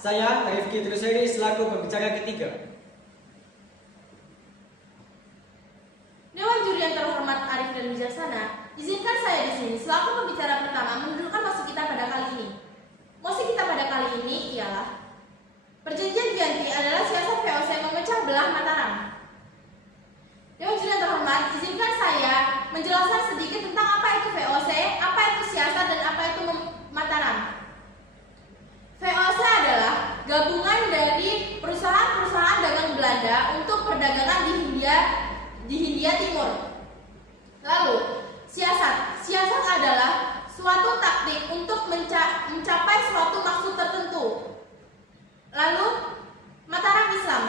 saya Rifki Truseri selaku pembicara ketiga. Dewan Juri yang terhormat Arif dan Wijaksana, izinkan saya di sini selaku pembicara pertama mendudukkan mosi kita pada kali ini. Mosi kita pada kali ini ialah Perjanjian Giyanti adalah siasat VOC memecah belah Mataram. Dewan Juri yang terhormat, izinkan saya menjelaskan sedikit tentang apa itu VOC, apa itu siasat, dan apa itu Mataram. VOC adalah gabungan dari perusahaan-perusahaan dagang Belanda untuk perdagangan di Hindia Timur. Lalu, siasat adalah suatu taktik untuk mencapai suatu maksud tertentu. Lalu, Mataram Islam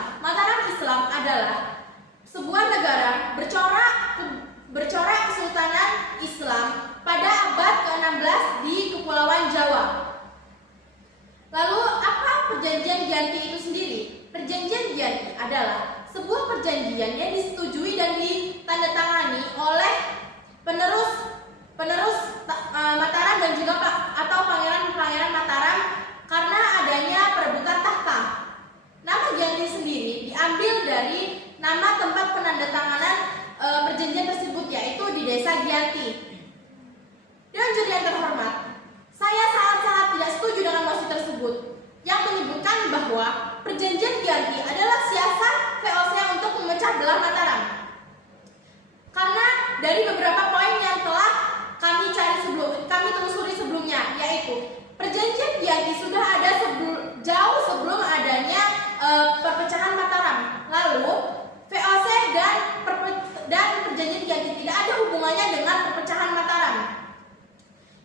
adalah sebuah negara bercorak Kesultanan Islam pada abad ke-16 di Kepulauan Jawa. Lalu, apa Perjanjian Giyanti itu sendiri? Perjanjian Giyanti adalah sebuah perjanjian yang disetujui dan ditandatangani oleh penerus Mataram dan juga atau pangeran-pangeran Mataram karena adanya perebutan tahta. Nama Giyanti sendiri diambil dari nama tempat penandatanganan perjanjian tersebut, yaitu di Desa Giyanti. Dewan Juri yang terhormat, saya sangat-sangat tidak setuju dengan mosi tersebut yang menyebutkan bahwa Perjanjian Giyanti adalah siasat VOC untuk memecah belah Mataram. Karena dari beberapa poin yang telah kami telusuri sebelumnya, yaitu Perjanjian Giyanti sudah ada jauh sebelum adanya perpecahan Mataram. Lalu VOC dan Perjanjian Giyanti tidak ada hubungannya dengan perpecahan Mataram.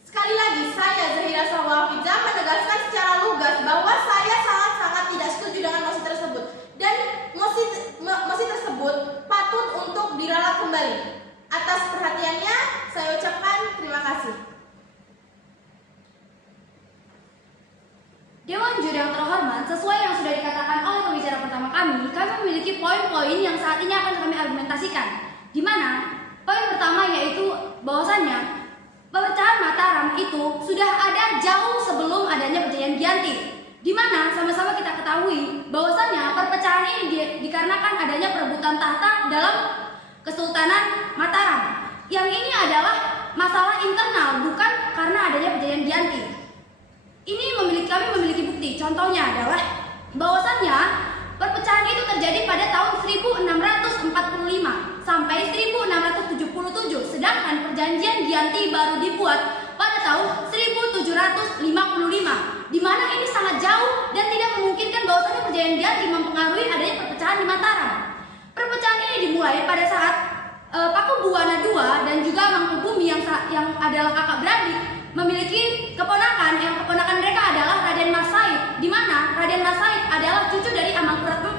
Sekali lagi, saya Zahira Sawafidza menegaskan secara lugas bahwa saya sangat-sangat tidak setuju dengan mosi tersebut dan mosi tersebut patut untuk diralat kembali. Atas perhatiannya, saya ucapkan terima kasih. Dewan Juri yang terhormat, sesuai yang sudah dikatakan oleh pembicara pertama kami memiliki poin-poin yang saat ini akan kami argumentasikan. Di mana poin pertama yaitu bahwasannya perpecahan Mataram itu sudah ada jauh sebelum adanya Perjanjian Giyanti. Di mana sama-sama kita ketahui bahwasannya perpecahan ini dikarenakan adanya perebutan tahta dalam Kesultanan Mataram. Yang ini adalah masalah internal, bukan karena adanya Perjanjian Giyanti. Kami memiliki bukti. Contohnya adalah bahwasannya perpecahan itu terjadi pada tahun 1645 sampai 1677, sedangkan Perjanjian Giyanti baru dibuat pada tahun 1755, di mana ini sangat jauh dan tidak memungkinkan bahwasannya Perjanjian Giyanti mempengaruhi adanya perpecahan di Mataram. Perpecahan ini dimulai pada saat Pakubuwana II dan juga Mangkubumi yang adalah kakak beradik memiliki keponakan, yang keponakan mereka adalah Raden Mas Said, di mana Raden Mas Said adalah cucu dari Amangkurat IV.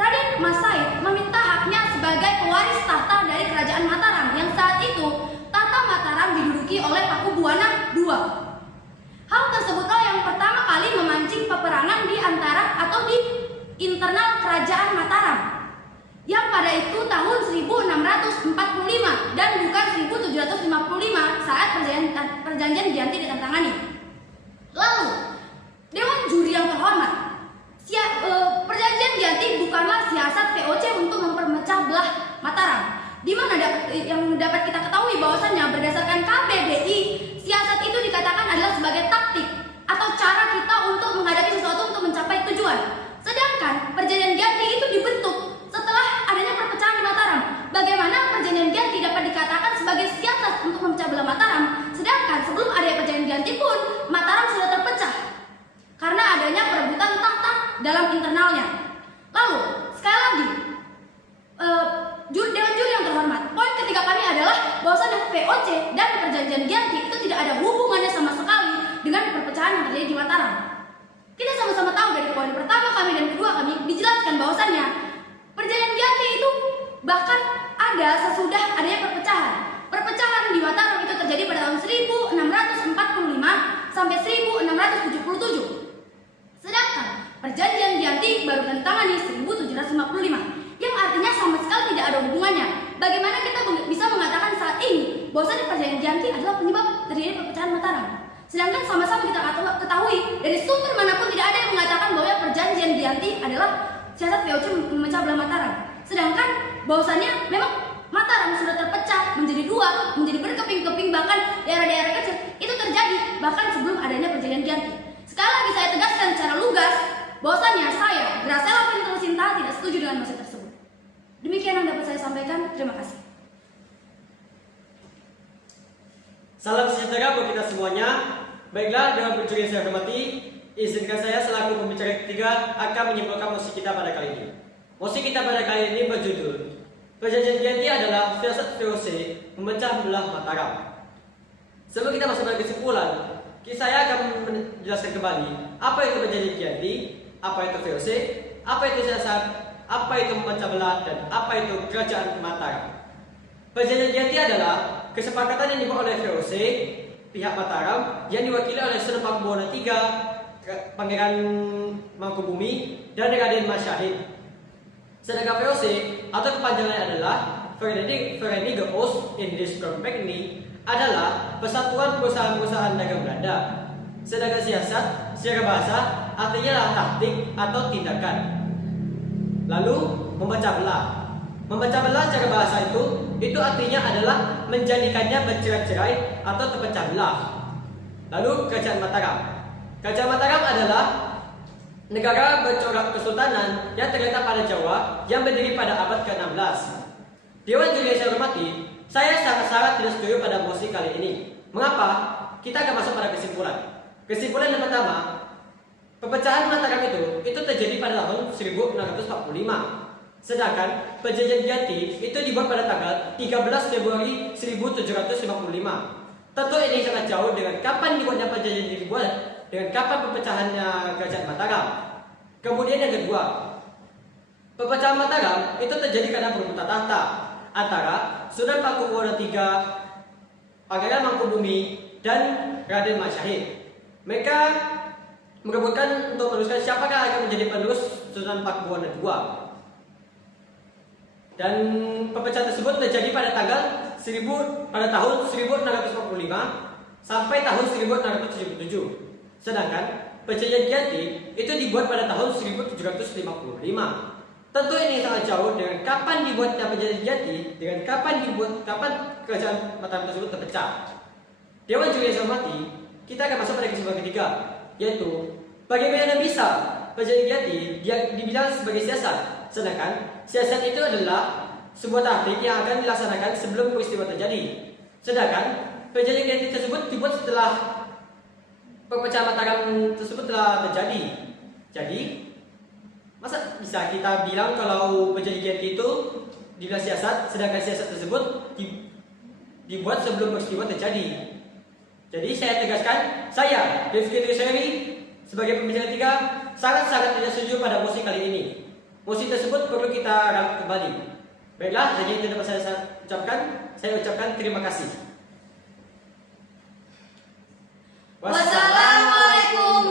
Raden Mas Said meminta haknya sebagai pewaris tahta dari kerajaan Mataram yang saat itu tahta Mataram diduduki oleh Pakubuwana II. Hal tersebutlah yang pertama kali memancing peperangan di antara atau di internal kerajaan Mataram, yang pada itu tahun 1645 dan bukan 1755 saat Perjanjian Giyanti ditandatangani. Lalu, Dewan Juri yang terhormat, Perjanjian Giyanti bukanlah siasat VOC untuk mempermecah belah Mataram, di mana yang dapat kita ketahui bahwasannya berdasarkan KBBI, siasat itu dikatakan adalah sebagai taktik atau cara kita untuk menghadapi sesuatu untuk mencapai tujuan. Sedangkan Perjanjian Giyanti itu dibentuk setelah adanya perpecahan di Mataram. Bagaimana Perjanjian Giyanti dapat dikatakan sebagai siasat untuk memecah belah Mataram, sedangkan sebelum adanya Perjanjian Giyanti pun Mataram sudah terpecah karena adanya perebutan tahta dalam internalnya. Lalu, sekali lagi, Dewan Juri yang terhormat, poin ketiga kami adalah bahwasannya VOC dan Perjanjian Giyanti itu tidak ada hubungannya sama sekali dengan perpecahan yang terjadi di Mataram. Kita sama-sama tahu dari poin pertama kami dan kedua kami dijelaskan bahwasannya Perjanjian Giyanti itu bahkan ada sesudah adanya perpecahan. Perpecahan di Mataram itu terjadi pada tahun 1645 sampai 1677. Sedangkan Perjanjian Giyanti baru ditandatangani 1755, yang artinya sama sekali tidak ada hubungannya. Bagaimana kita bisa mengatakan saat ini bahwasanya Perjanjian Giyanti adalah penyebab terjadi perpecahan Mataram? Sedangkan sama-sama kita ketahui dari sumber manapun tidak ada yang mengatakan siasat VOC memecah belah Mataram. Sedangkan bahwasannya memang Mataram sudah terpecah menjadi dua, menjadi berkeping-keping, bahkan daerah-daerah kecil itu terjadi bahkan sebelum adanya perjanjian Giyanti. Sekali lagi saya tegaskan secara lugas bahwasannya saya, Graciela Pintu Sinta, tidak setuju dengan mosi tersebut. Demikian yang dapat saya sampaikan. Terima kasih. Salam sejahtera buat kita semuanya. Baiklah, dengan penjuri yang saya hormati, izinkan saya selaku pembicara ketiga akan menyimpulkan mosi kita pada kali ini. Mosi kita pada kali ini berjudul Perjanjian Giyanti adalah siasat VOC memecah belah Mataram. Sebelum kita masuk pada kesimpulan, saya akan menjelaskan kembali apa itu Perjanjian Giyanti, apa itu VOC, apa itu siasat, apa itu memecah belah, dan apa itu kerajaan Mataram. Perjanjian Giyanti adalah kesepakatan yang dibuat oleh VOC pihak Mataram yang diwakili oleh Sunan Pakubuwono III, Pangeran Mangkubumi, dan Raden Mas Syahid. Sedangkan VOC atau kepanjangannya adalah Verenigde Oost-Indisch Compagnie adalah persatuan perusahaan-perusahaan dagang Belanda. Sedangkan siasat secara bahasa artinya adalah taktik atau tindakan. Lalu memecah belah. Memecah belah secara bahasa itu artinya adalah menjadikannya bercerai-cerai atau terpecah belah. Lalu kerajaan Mataram. Kerajaan Mataram adalah negara bercorak kesultanan yang terletak pada Jawa yang berdiri pada abad ke-16. Dewan juri yang saya hormati, saya sangat-sangat tidak setuju pada mosi kali ini. Mengapa? Kita akan masuk pada kesimpulan. Kesimpulan yang pertama, perpecahan Mataram itu terjadi pada tahun 1645. Sedangkan Perjanjian Giyanti itu dibuat pada tanggal 13 Februari 1755. Tentu ini sangat jauh dengan kapan dibuatnya perjanjian ini dibuat, dengan kapan perpecahannya kerajaan Mataram. Kemudian yang kedua, perpecahan Mataram itu terjadi karena perebutan tahta antara Sunan Pakubuwono III, Pangeran Mangkubumi, dan Raden Mas Syahid. Mereka merebutkan untuk meneruskan siapakah akan menjadi penerus Sunan Pakubuwono II. Dan perpecahan tersebut terjadi pada tahun 1645 sampai tahun 1677. Sedangkan Perjanjian Giyanti itu dibuat pada tahun 1755. Tentu ini sangat jauh dengan kapan dibuatnya Perjanjian Giyanti, dengan kapan kerajaan Mataram tersebut terpecah. Dewan juri yang saya hormati, kita akan masuk pada kesimpulan ketiga, yaitu bagaimana bisa Perjanjian Giyanti dibilang sebagai siasat. Sedangkan siasat itu adalah sebuah taktik yang akan dilaksanakan sebelum peristiwa terjadi. Sedangkan Perjanjian Giyanti tersebut dibuat setelah perpecahan Mataram tersebut telah terjadi. Jadi, masa bisa kita bilang kalau Perjanjian Giyanti itu dibilang siasat, sedangkan siasat tersebut dibuat sebelum peristiwa terjadi. Jadi saya tegaskan, saya Rifki Triseri sebagai pembicara ketiga sangat-sangat tidak setuju pada mosi kali ini. Mosi tersebut perlu kita rangkum kembali. Baiklah, hanya itu dapat saya ucapkan. Saya ucapkan terima kasih. Wassalamualaikum